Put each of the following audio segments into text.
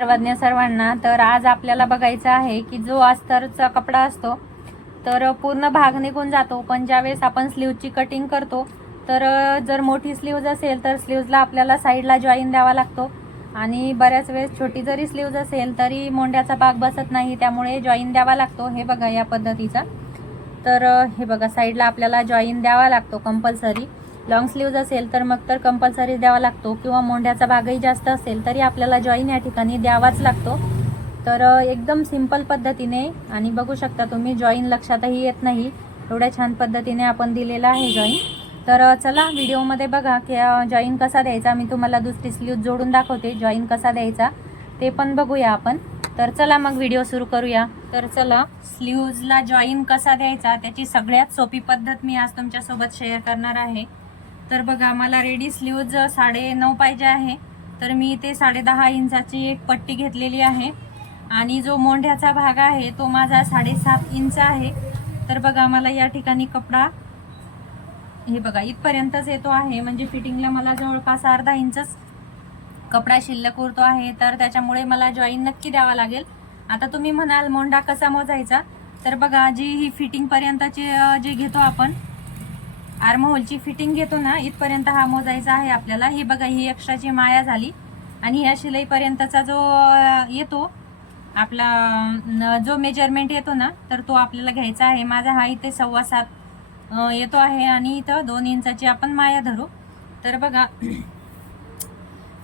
सर्वज्ञ सर्वांना तर आज आपल्याला बघायचं आहे की जो अस्तरचा कपडा असतो तर पूर्ण भाग निघून जातो. पण ज्यावेळेस आपण स्लीवची कटिंग करतो तर जर मोठी स्लीव्ज असेल तर स्लीव्जला आपल्याला साईडला जॉईन द्यावा लागतो. आणि बऱ्याच वेळेस छोटी जरी स्लीव्ज असेल तरी मोंड्याचा भाग बसत नाही त्यामुळे जॉईन द्यावा लागतो. हे बघा या पद्धतीचा. तर हे बघा साईडला आपल्याला जॉईन द्यावा लागतो कंपल्सरी लॉंग स्लीव्ज असेल तर मग तर कंपल्सरी द्यावा लागतो किंवा मोंढ्याचा भागही जास्त असेल तरी आपल्याला जॉईन या ठिकाणी द्यावाच लागतो. तर एकदम सिंपल पद्धतीने आणि बघू शकता तुम्ही जॉईन लक्षातही येत नाही. एवढ्या छान पद्धतीने आपण दिलेला आहे जॉईन तर चला व्हिडिओमध्ये बघा की जॉईन कसा द्यायचा. मी तुम्हाला दुसरी स्लीव जोडून दाखवते. जॉईन कसा द्यायचा ते पण बघूया आपण. तर चला मग व्हिडिओ सुरू करूया. तर चला स्लीव्जला जॉईन कसा द्यायचा त्याची सगळ्यात सोपी पद्धत मी आज तुमच्यासोबत शेअर करणार आहे. तर बघा मला रेडी स्लीव्ज साडे नऊ पाहिजे आहे. तर मी इथे साडेदहा इंचाची एक पट्टी घेतलेली आहे. आणि जो मोंढ्याचा भाग आहे तो माझा साडेसात इंच आहे. तर बघा मला या ठिकाणी कपडा हे बघा इथपर्यंतच येतो आहे. म्हणजे फिटिंगला मला जवळपास अर्धा इंचच कपडा शिल्लक उरतो आहे. तर त्याच्यामुळे मला जॉईन नक्की द्यावा लागेल. आता तुम्ही म्हणाल मोंढा कसा मोजायचा? तर बघा जी ही फिटिंगपर्यंतची जे घेतो आपण आर्महोलची फिटिंग घेतो ना इथपर्यंत हा मोजायचा आहे आपल्याला. ही बघा ही एक्स्ट्राची माया झाली. आणि ह्या शिलाईपर्यंतचा जो येतो आपला जो मेजरमेंट येतो ना तर तो आपल्याला घ्यायचा आहे. माझा हा इथे सव्वा सात येतो आहे. आणि इथं दोन इंचाची आपण माया धरू. तर बघा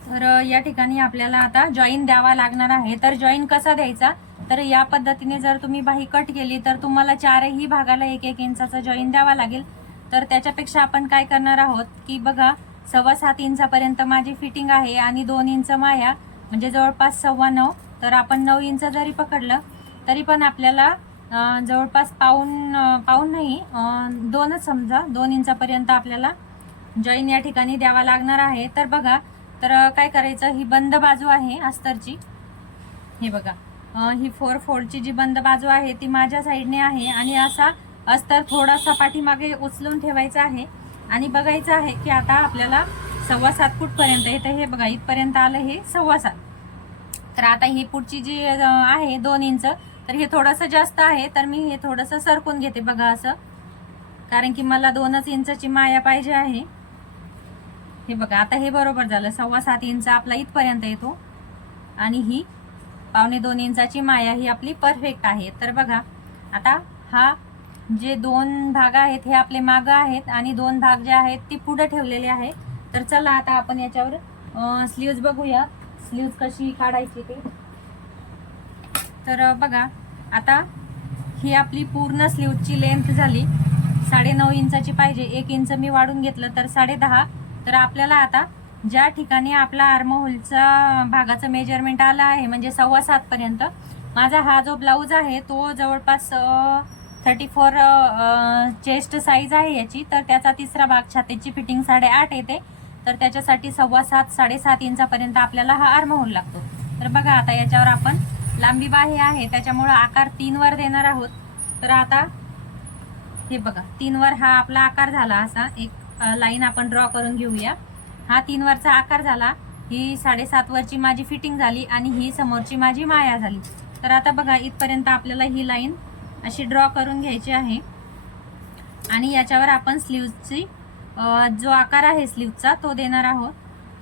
तर या ठिकाणी आपल्याला आता जॉईन द्यावा लागणार आहे. तर जॉईन कसा द्यायचा? तर या पद्धतीने जर तुम्ही बाही कट केली तर तुम्हाला चारही भागाला एक एक इंचाचा जॉईन द्यावा लागेल. तर त्याच्यापेक्षा आपण काय करणार आहोत की बघा सव्वा सात इंचापर्यंत माझी फिटिंग आहे आणि दोन इंच माया म्हणजे जवळपास सव्वा नऊ तर आपण नऊ इंच जरी पकडलं तरी पण आपल्याला जवळपास पाऊन पाऊन नाही दोनच समजा दोन इंचापर्यंत आपल्याला जॉईन या ठिकाणी द्यावा लागणार आहे. तर बघा तर काय करायचं ही बंद बाजू आहे अस्तरची हे बघा ही फोर फोरची जी बंद बाजू आहे ती माझ्या साईडने आहे आणि असा अस्तर थोडासा पाठीमागे उचलून ठेवायचा आहे. आणि बघायचं आहे की आता आपल्याला सव्वा सात फूटपर्यंत येतं हे बघा इथपर्यंत आलं हे सव्वा सात. तर आता ही पुढची जी आहे दोन इंच तर हे थोडंसं जास्त आहे तर मी हे थोडंसं सरकून घेते बघा असं. कारण की मला दोनच इंचची माया पाहिजे आहे. हे बघा आता हे बरोबर झालं. सव्वा सात इंच आपला इथपर्यंत येतो. आणि ही पावणे दोन इंचाची माया ही आपली परफेक्ट आहे. तर बघा आता हा जे दोन भाग आहेत हे आपले मागं आहेत आणि दोन भाग जे आहेत ते पुढे ठेवलेले आहेत. तर चला आता आपण याच्यावर स्लीव्ज बघूया. स्लीव्ज कशी काढायची ते. तर बघा आता ही आपली पूर्ण स्लीवची लेंथ झाली. साडे नऊ इंचाची पाहिजे. एक इंच मी वाढून घेतलं तर साडे दहा तर आपल्याला आता ज्या ठिकाणी आपला आर्महोलचा भागाचं मेजरमेंट आलं आहे म्हणजे सव्वा सातपर्यंत माझा हा जो ब्लाऊज आहे तो जवळपास थर्टी फोर चेस्ट साईज आहे याची. तर त्याचा तिसरा भाग छातीची फिटिंग साडेआठ येते. तर त्याच्यासाठी सव्वा सात साडेसात इंचापर्यंत आपल्याला हा आरमहोल लागतो. तर बघा आता याच्यावर आपण लांबी बाही आहे. त्याच्यामुळं आकार तीनवर देणार आहोत. तर आता हे बघा तीनवर हा आपला आकार झाला असा. एक लाईन आपण ड्रॉ करून घेऊया. हा तीनवरचा आकार झाला. ही साडेसातवरची माझी फिटिंग झाली आणि ही समोरची माझी माया झाली. तर आता बघा इथपर्यंत आपल्याला ही लाईन अशी ड्रॉ करून घ्यायची आहे. आणि याच्यावर आपण स्लीवची जो आकार आहे स्लीवचा तो देणार आहोत.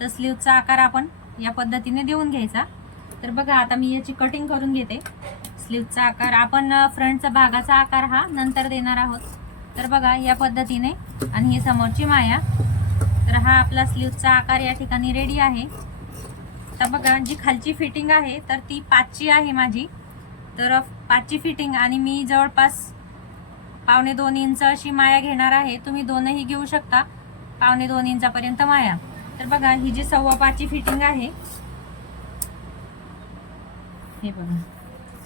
तर स्लीवचा आकार आपण या पद्धतीने देऊन घ्यायचा. तर बघा आता मी याची कटिंग करून घेते. स्लीवचा आकार आपण फ्रंटचा भागाचा आकार हा नंतर देणार आहोत. तर बघा या पद्धतीने. आणि ही समोरची माया. तर हा आपला स्लीवचा आकार या ठिकाणी रेडी आहे. तर बघा जी खालची फिटिंग आहे तर ती पाचची आहे माझी. तर पाचची फिटिंग आणि मी जवळपास पावणे दोन इंच अशी माया घेणार आहे. तुम्ही दोनही घेऊ शकता. पावणे दोन इंचापर्यंत माया. तर बघा ही जी सव्वा पाचची फिटिंग आहे हे बघा.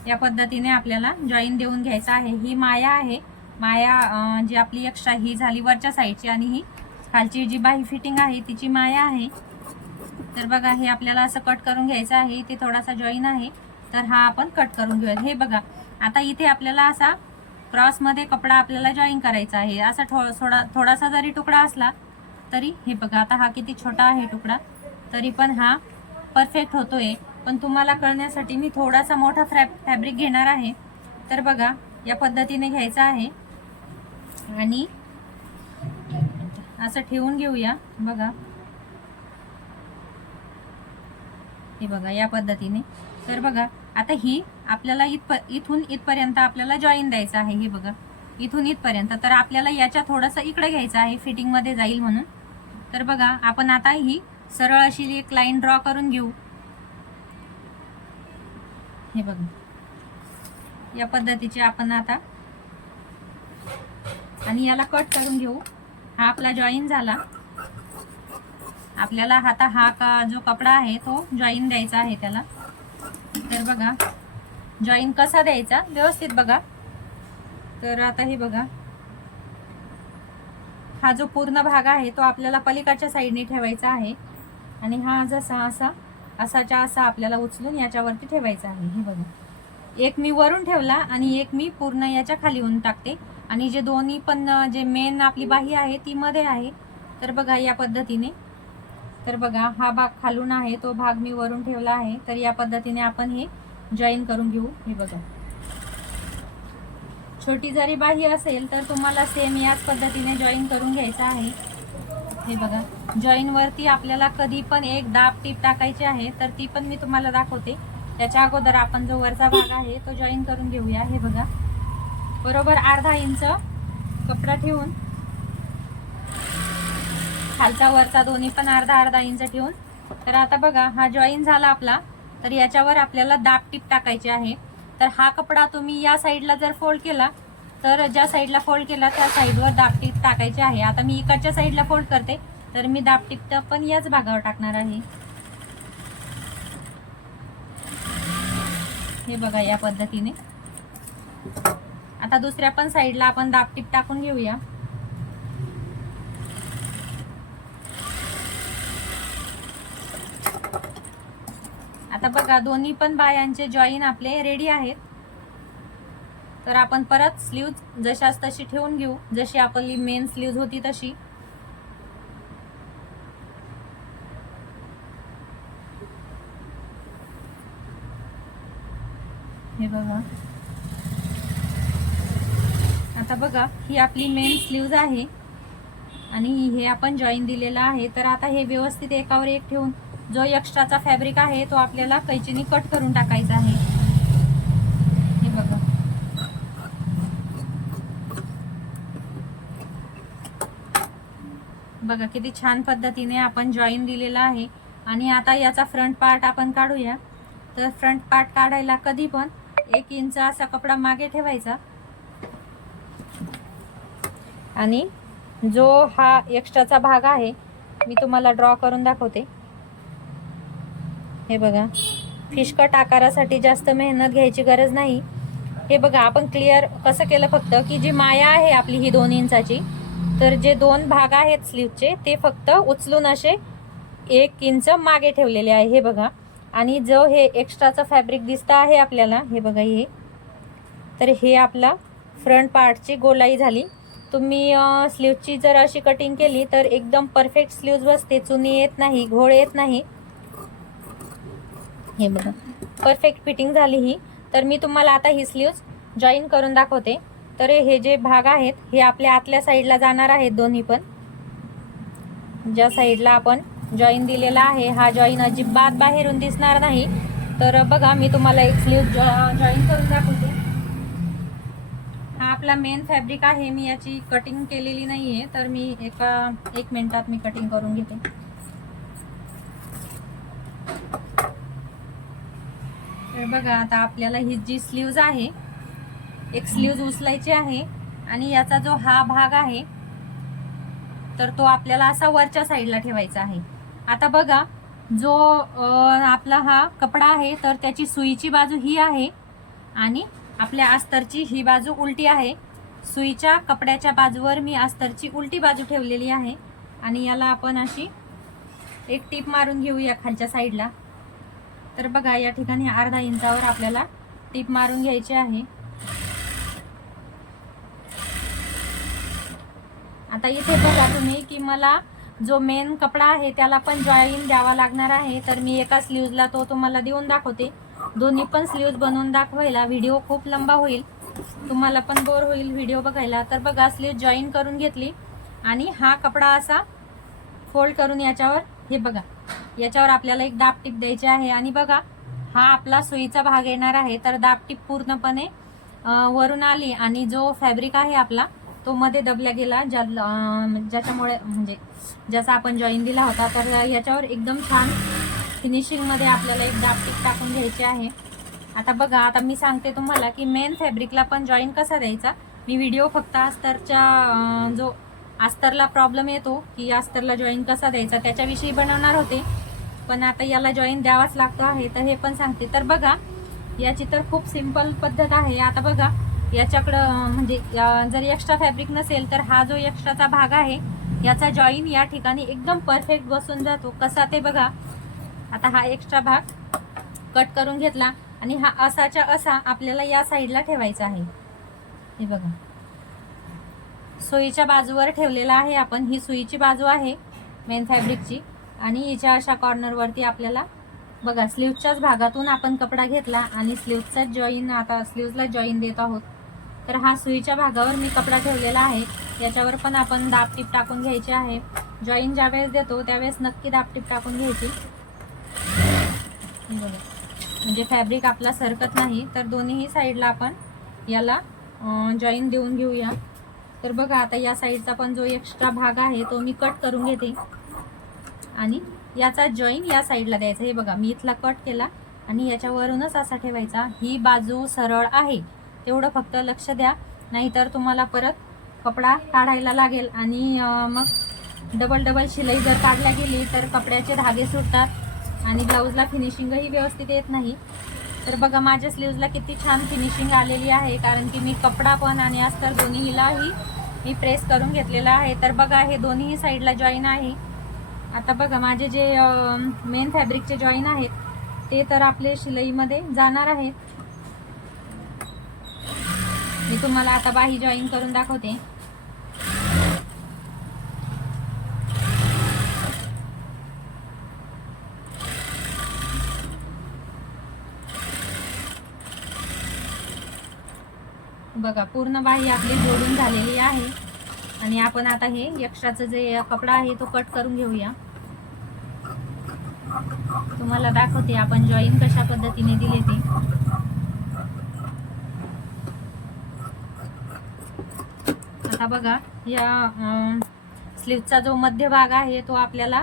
या पद्धतीने आपल्याला जॉईन देऊन घ्यायचं आहे. ही माया आहे. माया जी आपली एक्स्ट्रा ही झाली वरच्या साईडची आणि ही खालची जी बाही फिटिंग आहे तिची माया आहे. तर बघा हे आपल्याला असं कट करून घ्यायचं आहे. ते थोडासा जॉईन आहे. तर हा आपण कट करून घेऊया हे बघा आता इथे आपल्याला असा क्रॉसमध्ये कपडा आपल्याला जॉईन करायचा आहे. असा थो थोडा थोडासा जरी तुकडा असला तरी हे बघा आता हा किती छोटा आहे तुकडा तरी पण हा परफेक्ट होतोय. पण तुम्हाला कळण्यासाठी मी थोडासा मोठा फ्रॅ फॅब्रिक घेणार आहे. तर बघा या पद्धतीने घ्यायचं आहे. आणि असं ठेवून घेऊया. बघा. हे बघा या पद्धतीने. तर बघा आता ही आपल्याला इथप इथून इथपर्यंत आपल्याला जॉईन द्यायचं आहे हे बघा. इथून इथपर्यंत. तर आपल्याला याच्या थोडंसं इकडे घ्यायचं आहे फिटिंगमध्ये जाईल म्हणून. तर बघा आपण आता ही सरळ अशी एक लाईन ड्रॉ करून घेऊ. हे बघा. या पद्धतीचे आपण आता आणि याला कट करून घेऊ. हा आपला जॉईन झाला. आपल्याला आता हा का जो कपडा आहे तो जॉईन द्यायचा आहे त्याला. तर बघा जॉईन कसा द्यायचा? व्यवस्थित बघा. तर आता हे बघा. हा जो पूर्ण भाग आहे तो आपल्याला पलीकडच्या साईडने ठेवायचा आहे. आणि हा जसा असा असाच्या असा आपल्याला उचलून याच्यावरती ठेवायचा आहे. हे बघा. एक मी वरून ठेवला आणि एक मी पूर्ण याच्या खाली होऊन टाकते. आणि जे दोन्ही पण जे मेन आपली बाही आहे ती मध्ये आहे. तर बघा या पद्धतीने. तर बघा हा भाग खालून आहे तो भाग मी वरून ठेवला आहे. तर या पद्धतीने आपण हे जॉईन करून घेऊ. हे बघा. छोटी जरी बाही असेल तर तुम्हाला सेम याच पद्धतीने जॉईन करून घ्यायचं आहे. हे बघा. जॉईनवरती आपल्याला कधी पण एक दाब टीप टाकायची आहे तर ती पण मी तुम्हाला दाखवते. त्याच्या अगोदर आपण जो वरचा भाग आहे तो जॉईन करून घेऊया. हे बघा. बरोबर अर्धा इंच कपडा ठेवून खालचा वरचा दोन्ही पण अर्धा अर्धा इंच ठेवून. तर आता बघा हा जॉईन झाला आपला. तर याच्यावर आपल्याला दाब टीप टाकायची आहे. तर हा कपडा तुम्ही या साईडला जर फोल्ड केला तर ज्या साईडला फोल्ड केला त्या साईडवर दाब टीप टाकायची आहे. आता मी इकडच्या साईडला फोल्ड करते. तर मी दाब टीप पण याच भागावर टाकणार आहे. हे बघा या पद्धतीने. आता दुसऱ्या पण साईडला आपण दाब टीप टाकून घेऊया. आता बघा दोन्ही पण बायांचे जॉईन आपले रेडी आहेत. तर आपण परत स्लीव्ज जशाच तशी ठेवून घेऊ. जशी आपली मेन स्लीव्ज होती तशी. हे बघा. आता बघा ही आपली मेन स्लीव्ज आहे. आणि हे आपण जॉईन दिलेलं आहे. तर आता हे व्यवस्थित एकावर एक ठेवून जो एक्स्ट्राचा फॅब्रिक आहे तो आपल्याला कैचीनी कट करून टाकायचा आहे. हे बघा. बघा किती छान पद्धतीने आपण जॉईन दिलेला आहे. आणि आता याचा फ्रंट पार्ट आपण काढूया. तर फ्रंट पार्ट काढायला कधी पण एक इंच असा कपडा मागे ठेवायचा. आणि जो हा एक्स्ट्राचा भाग आहे मी तुम्हाला ड्रॉ करून दाखवते. हे बघा. फिशकट आकारासाठी जास्त मेहनत घ्यायची गरज नाही. हे बघा आपण क्लिअर कसं केलं फक्त की जी माया आहे आपली ही दोन इंचाची तर जे दोन भाग आहेत स्लीवचे ते फक्त उचलून असे एक इंच मागे ठेवलेले आहे. हे बघा. आणि जो हे एक्स्ट्राचं फॅब्रिक दिसतं आहे आपल्याला हे बघा हे. तर हे आपला फ्रंट पार्टची गोलाई झाली. तुम्ही स्लीवची जर अशी कटिंग केली तर एकदम परफेक्ट स्लीव्ज बसते. चुनी येत नाही घोळ येत नाही. हे बघा. परफेक्ट फिटिंग झाली ही. तर मी तुम्हाला आता ही स्लीव्ज जॉईन करून दाखवते. तर हे जे भाग आहेत हे आपल्या आतल्या साईडला जाणार आहेत दोन्ही पण. ज्या साईडला आपण जॉईन दिलेला आहे हा जॉईन अजिबात बाहेरून दिसणार नाही. तर बघा मी तुम्हाला एक स्लीव जॉईन करून दाखवते. हा आपला मेन फॅब्रिक आहे. मी याची कटिंग केलेली नाही आहे तर मी एका एक मिनटात मी कटिंग करून घेते. तर बघा आता आपल्याला ही जी स्लीव्ज आहे एक स्लीव्ज उचलायची आहे आणि याचा जो हा भाग आहे तर तो आपल्याला असा वरच्या साईडला ठेवायचा आहे. आता बघा जो आपला हा कपडा आहे तर त्याची सुईची बाजू ही आहे आणि आपल्या अस्तरची ही बाजू उलटी आहे. सुईच्या कपड्याच्या बाजूवर मी अस्तरची उलटी बाजू ठेवलेली आहे आणि याला आपण अशी एक टीप मारून घेऊया खालच्या साईडला तर बघा या ठिकाणी अर्धा इंचावर आपल्याला टीप मारून घ्यायची आहे. आता इथे बघा तुम्ही की मला जो मेन कपडा आहे त्याला पण जॉईन द्यावा लागणार आहे. तर मी एका स्लीव्जला तो तुम्हाला देऊन दाखवते. दोन्ही पण स्लीव्ज बनवून दाखवायला व्हिडिओ खूप लंबा होईल. तुम्हाला पण बोर होईल व्हिडिओ बघायला. तर बघा स्लीव जॉईन करून घेतली. आणि हा कपडा असा फोल्ड करून याच्यावर हे बघा. याच्यावर आपल्याला एक दाब टीप द्यायची आहे. आणि बघा हा आपला सुईचा भाग येणार आहे. तर दाबटीप पूर्णपणे वरून आली आणि जो फॅब्रिक आहे आपला तो मध्ये दबला गेला. ज्या ज्याच्यामुळे म्हणजे ज्याचा आपण जॉईन दिला होता तर याच्यावर एकदम छान फिनिशिंगमध्ये आपल्याला एक दाबटीप टाकून घ्यायची आहे. आता बघा आता मी सांगते तुम्हाला की मेन फॅब्रिकला पण जॉईन कसा द्यायचा? मी व्हिडिओ फक्त अस्तरच्या तरच्या जो अस्तरला प्रॉब्लेम येतो की अस्तरला जॉईन कसा द्यायचा? त्याच्याविषयी बनवणार होते. पण आता याला जॉईन द्यावाच लागतो आहे तर हे पण सांगते. तर बघा याची तर खूप सिंपल पद्धत आहे. आता बघा याच्याकडं म्हणजे जर एक्स्ट्रा फॅब्रिक नसेल तर हा जो एक्स्ट्राचा भाग आहे याचा जॉईन या ठिकाणी एकदम परफेक्ट बसून जातो. कसा ते बघा. आता हा एक्स्ट्रा भाग कट करून घेतला आणि हा असाच्या असा आपल्याला या साईडला ठेवायचा आहे. हे बघा. सुईच्या बाजूवर ठेवलेला आहे. आपण ही सुईची बाजू आहे मेन फॅब्रिकची आणि हिच्या अशा कॉर्नरवरती आपल्याला बघा स्लीवच्याच भागातून आपण कपडा घेतला आणि स्लीवचा जॉईन आता स्लीवला जॉईन देत आहोत. तर हा सुईच्या भागावर मी कपडा ठेवलेला आहे. याच्यावर पण आपण दाबटीप टाकून घ्यायची आहे. जॉईन ज्या वेळेस देतो त्यावेळेस नक्की दाबटीप टाकून घ्यायची. म्हणजे फॅब्रिक आपला सरकत नाही. तर दोन्हीही साईडला आपण याला जॉईन देऊन घेऊया. तर बघा आता या साईडचा पण जो एक्स्ट्रा भाग आहे तो मी कट करून घेते. आणि याचा जॉईन या साईडला द्यायचा. हे बघा मी इथला कट केला आणि याच्यावरूनच असा ठेवायचा. ही बाजू सरळ आहे. तेवढं फक्त लक्ष द्या. नाहीतर तुम्हाला परत कपडा काढायला लागेल. आणि मग डबल डबल शिलाई जर काढल्या गेली तर कपड्याचे धागे सुटतात आणि ब्लाऊजला फिनिशिंगही व्यवस्थित येत नाही. तर बघा माझ्या स्लीव्जला किती छान फिनिशिंग आलेली आहे कारण की मी कपडा पण आणि अस्तर दोन्हीलाही मी प्रेस करून घेतलेला आहे. तर बघा हे दोन्ही साईडला जॉईन आहे. आता बघा माझे जे मेन फॅब्रिकचे जॉईन आहेत ते तर आपले शिलाईमध्ये जाणार आहेत. मी तुम्हाला आता बाही जॉईन करून दाखवते. बघा पूर्ण बाही आपली जोडून झालेली आहे. आणि आपण आता हे एक्स्ट्राचं जे कपडा आहे तो कट करून घेऊया. तुम्हाला दाखवते आपण जॉईन कशा पद्धतीने दिले ते. आता बघा या स्लीवचा जो मध्य भाग आहे तो आपल्याला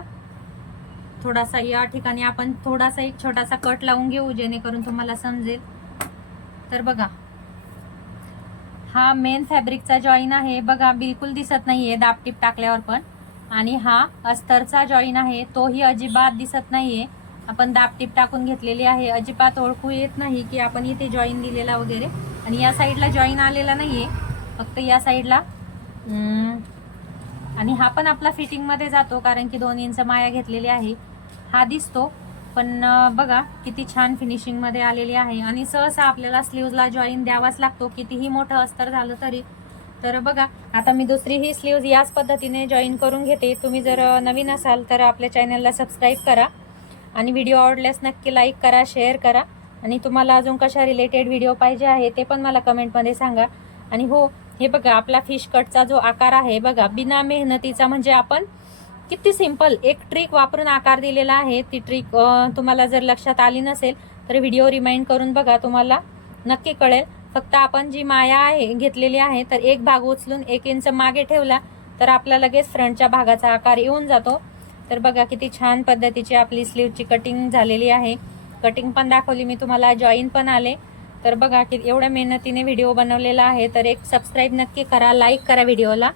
थोडासा या ठिकाणी आपण थोडासा एक छोटासा कट लावून घेऊ जेणेकरून तुम्हाला समजेल. तर बघा हा मेन फॅब्रिकचा जॉईन आहे. बघा बिलकुल दिसत नाहीये दापटीप टाकल्यावर पण. आणि हा अस्तरचा जॉईन आहे. तोही अजिबात दिसत नाहीये. आपण दापटीप टाकून घेतलेली आहे. अजिबात ओळखू येत नाही की आपण इथे जॉईन दिलेला वगैरे. आणि या साईडला जॉईन आलेला नाहीये. फक्त या साईडला आणि हा पण आपला फिटिंगमध्ये जातो कारण की दोन इंच माया घेतलेली आहे. हा दिसतो. पण बघा किती छान फिनिशिंगमध्ये आलेली आहे. आणि सहसा आपल्याला स्लीव्जला जॉईन द्यावाच लागतो. कितीही मोठं अस्तर झालं तरी. तर बघा आता मी दुसरी ही स्लीव्ज याच पद्धतीने जॉईन करून घेते. तुम्ही जर नवीन असाल तर आपल्या चॅनलला सबस्क्राईब करा. आणि व्हिडिओ आवडल्यास नक्की लाईक करा शेअर करा. आणि तुम्हाला अजून कशा रिलेटेड व्हिडिओ पाहिजे आहे ते पण मला कमेंटमध्ये सांगा. आणि हो हे बघा आपला फिश कटचा जो आकार आहे बघा बिना मेहनतीचा म्हणजे आपण किती सिंपल एक ट्रिक वापरून आकार दिलेला आहे. ती ट्रिक तुम्हाला जर लक्षात आली नसेल तर व्हिडिओ रिमाइंड करून बघा तुम्हाला नक्की कळेल. फक्त आपण जी माया आहे घेतलेली आहे तर एक भाग उचलून एक इंच मागे ठेवला तर आपला लगेच फ्रंटच्या भागाचा आकार येऊन जातो. तर बघा किती छान पद्धतीची आपली स्लीवची कटिंग झालेली आहे. कटिंग पण दाखवली मी तुम्हाला जॉईन पण आले. तर बघा की एवढ्या मेहनतीने व्हिडिओ बनवलेला आहे तर एक सबस्क्राईब नक्की करा लाईक करा व्हिडिओला.